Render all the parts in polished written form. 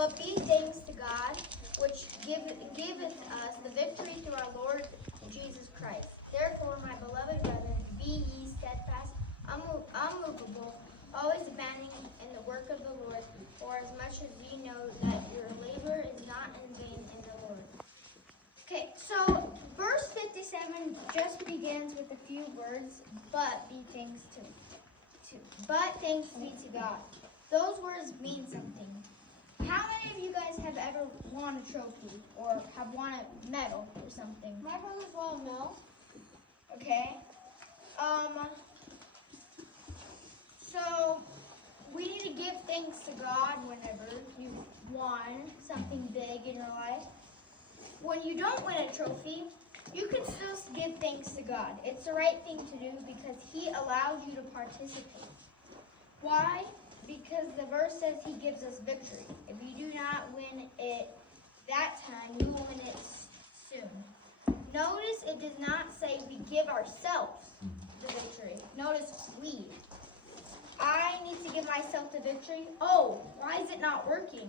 But be thanks to God, which giveth us the victory through our Lord Jesus Christ. Therefore, my beloved brethren, be ye steadfast, unmovable, always abounding in the work of the Lord, for as much as ye know that your labor is not in vain in the Lord. Okay, so verse 57 just begins with a few words, but thanks be to God. Those words mean something. How many of you guys have ever won a trophy or have won a medal or something? My brothers want to know. Okay. So we need to give thanks to God whenever you've won something big in your life. When you don't win a trophy, you can still give thanks to God. It's the right thing to do because He allows you to participate. Why? Because the verse says He gives us victory. If you do not win it that time, you will win it soon. Notice it does not say we give ourselves the victory. Notice we. I need to give myself the victory. Oh, why is it not working?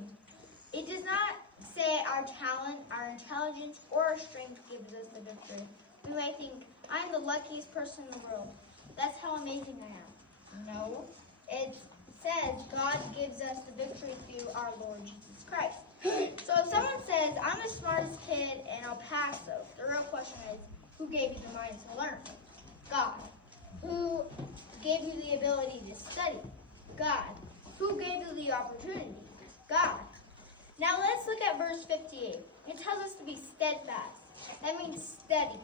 It does not say our talent, our intelligence, or our strength gives us the victory. We might think, I'm the luckiest person in the world. That's how amazing I am. No. It says God gives us the victory through our Lord Jesus Christ. So if someone says, I'm the smartest kid in El Paso, the real question is, who gave you the mind to learn? God. Who gave you the ability to study? God. Who gave you the opportunity? God. Now let's look at verse 58. It tells us to be steadfast. That means steady.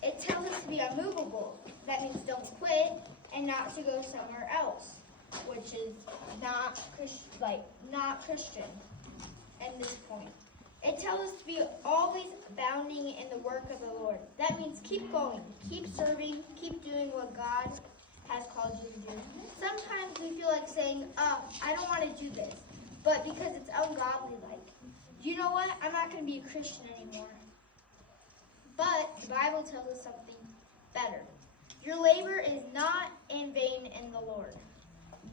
It tells us to be unmovable. That means don't quit and not to go somewhere else, which is not Christian at this point. It tells us to be always abounding in the work of the Lord. That means keep going, keep serving, keep doing what God has called you to do. Sometimes we feel like saying, I don't want to do this, but because it's ungodly-like. You know what? I'm not going to be a Christian anymore. But the Bible tells us something better. Your labor is not in vain in the Lord.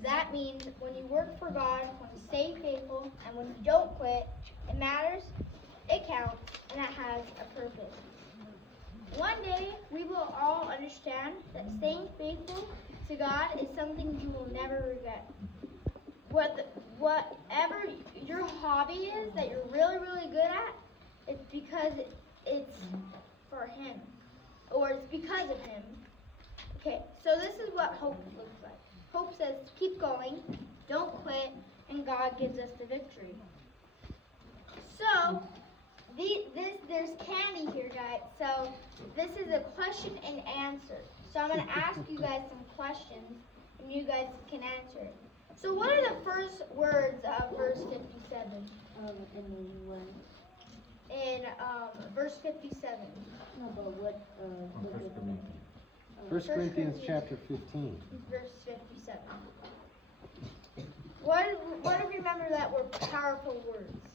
That means when you work for God, when you stay faithful, and when you don't quit, it matters, it counts, and it has a purpose. One day, we will all understand that staying faithful to God is something you will never regret. Whatever your hobby is that you're really, really good at, it's because it's for Him, or it's because of Him. Okay, so this is what hope looks like. Hope says, keep going, don't quit, and God gives us the victory. So, there's candy here, guys. So, this is a question and answer. So, I'm going to ask you guys some questions, and you guys can answer it. So, what are the first words of verse 57? In verse 57. No, but what? 1 Corinthians chapter 15. Verse 57. What do you remember that were powerful words?